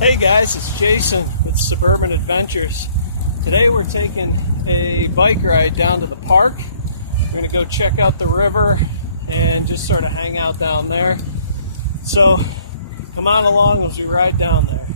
Hey guys, it's Jason with Suburban Adventures. Today we're taking a bike ride down to the park. We're going to go check out the river and just sort of hang out down there. So come on along as we ride down there.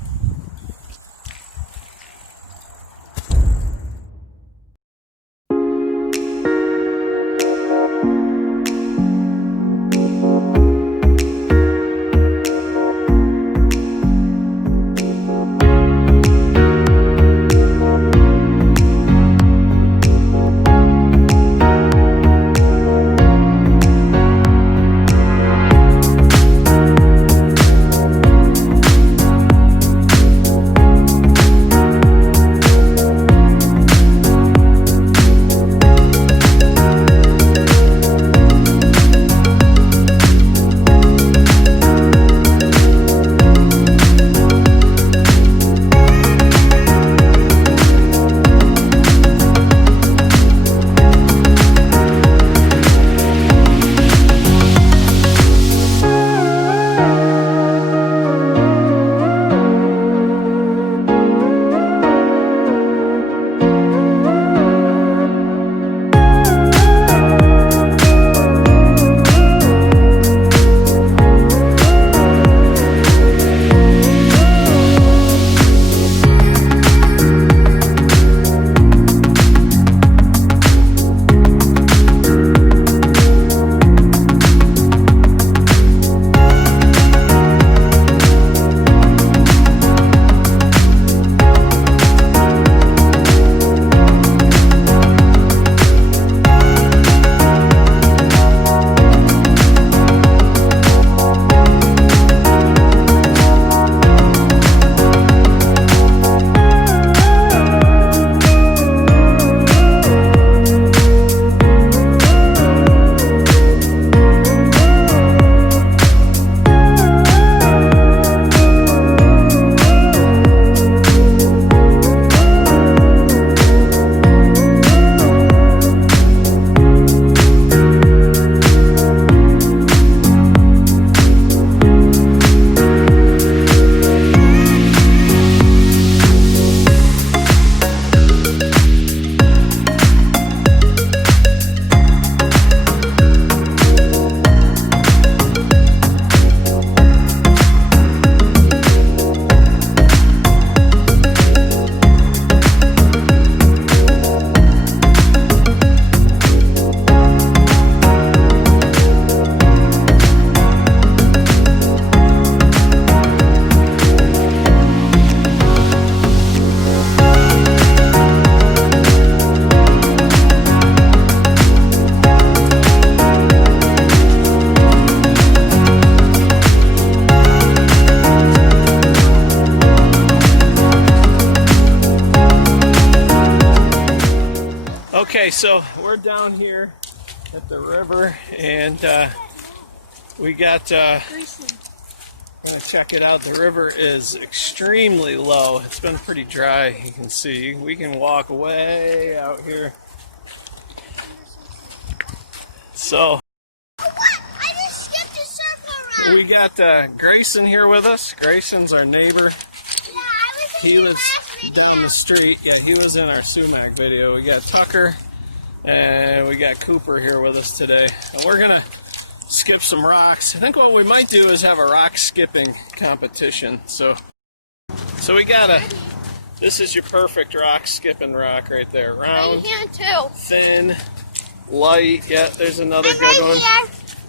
Okay, so we're down here at the river, and we're gonna check it out. The river is extremely low. It's been pretty dry, you can see. We can walk way out here. So I just skipped a circle around. we got Grayson here with us. Grayson's our neighbor. He lives down the street. Yeah, he was in our sumac video. We got Tucker and we got Cooper here with us today. And we're gonna skip some rocks. I think what we might do is have a rock skipping competition. So we got this is your perfect rock skipping rock right there. Round, thin, light. Yeah, there's another good one.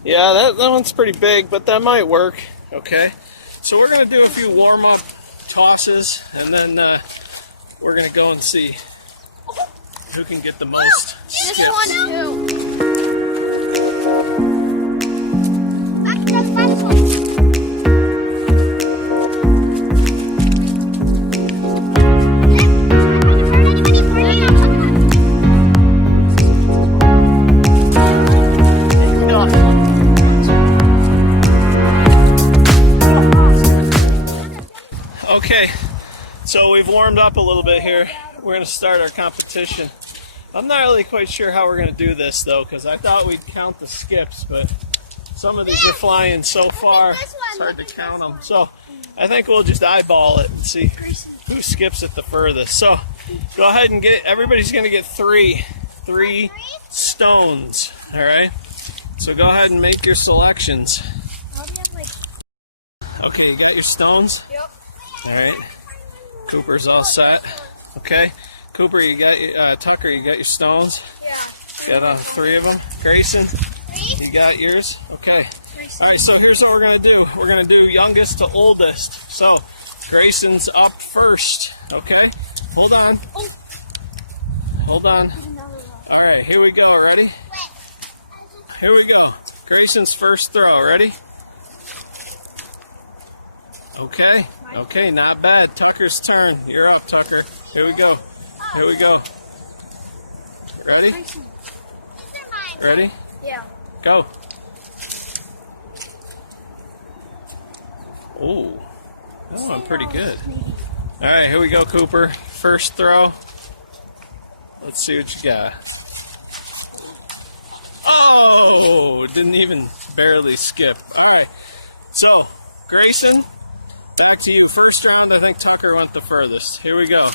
Yeah, that one's pretty big, but that might work. Okay, so we're gonna do a few warm-up tosses, and then we're gonna go and see who can get the most skips. Okay, so we've warmed up a little bit here. We're going to start our competition. I'm not really quite sure how we're going to do this though, because I thought we'd count the skips, but Some of these are flying so far, it's hard to count them. So I think we'll just eyeball it and see who skips it the furthest. So go ahead and everybody's going to get three stones. All right. So go ahead and make your selections. Okay, you got your stones? Yep. All right. Cooper's all set. Okay. Cooper, you got your, Tucker, you got your stones? Yeah. Got all 3 of them. Grayson, you got yours? Okay. All right, so here's what we're going to do. We're going to do youngest to oldest. So Grayson's up first. Okay. Hold on. Hold on. All right, here we go. Ready? Here we go. Grayson's first throw. Ready? Okay. Okay, not bad. Tucker's turn. You're up, Tucker. Here we go. Here we go. Ready? Ready? Yeah. Go. Oh, that one pretty good. All right, here we go, Cooper. First throw. Let's see what you got. Oh, didn't even barely skip. All right, so Grayson, back to you. First round, I think Tucker went the furthest. Here we go.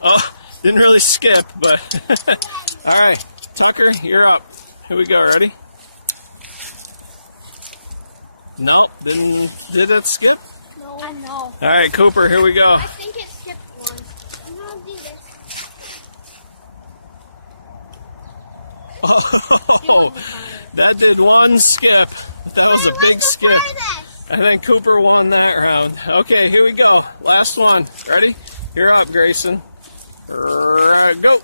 Oh, didn't really skip, but all right, Tucker, you're up. Here we go. Ready? Nope, didn't. Did it skip? No. No. All right, Cooper, here we go. I think it skipped one. I'm gonna do this. Oh, that did one skip. That was a big skip. I think Cooper won that round. Okay, here we go. Last one. Ready? You're up, Grayson. Go.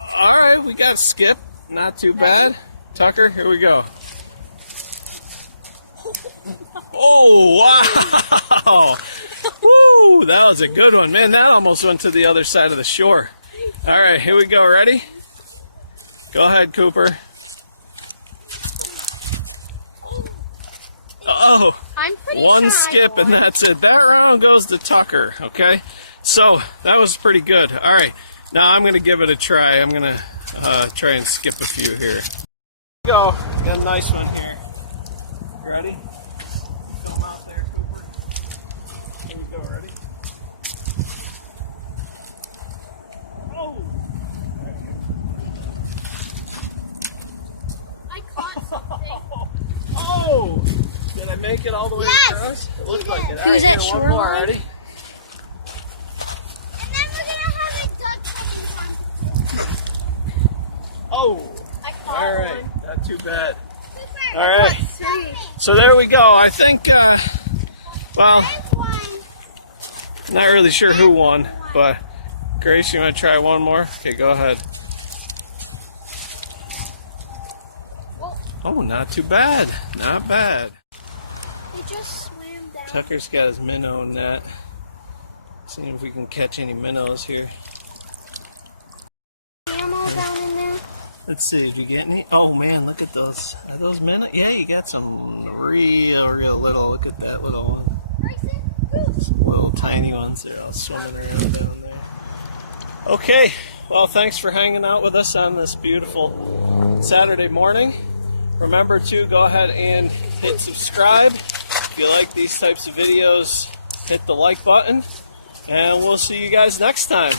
All right, we got a skip. Not too bad. Tucker, here we go. Oh, wow. Woo, that was a good one. Man, that almost went to the other side of the shore. All right, here we go. Ready? Go ahead, Cooper. Oh, one skip and that's it. That round goes to Tucker, okay? So, that was pretty good. All right, now I'm going to give it a try. I'm going to try and skip a few here. Here we go. Got a nice one here. Ready? Film out there, Cooper. Here we go. Ready? Oh! I caught something. Oh! Did I make it all the way across? It looked like it. He was at shoreline. One more. Ready? And then we're gonna have a duck catching competition. Oh! I caught All right, one. not too bad. Cooper, All right. 3. So there we go. I think, well, One. not really sure who won, but Grace, you want to try one more? Okay, go ahead. Oh, not too bad. Not bad. They just swam down. Tucker's got his minnow net. Seeing if we can catch any minnows here. Animal down in there. Let's see, did you get any? Oh man, look at those. Are those minnows? Yeah, you got some real little. Look at that little one. Some little tiny ones. They're all swimming around down there. Okay, well, thanks for hanging out with us on this beautiful Saturday morning. Remember to go ahead and hit subscribe. If you like these types of videos, hit the like button. And we'll see you guys next time.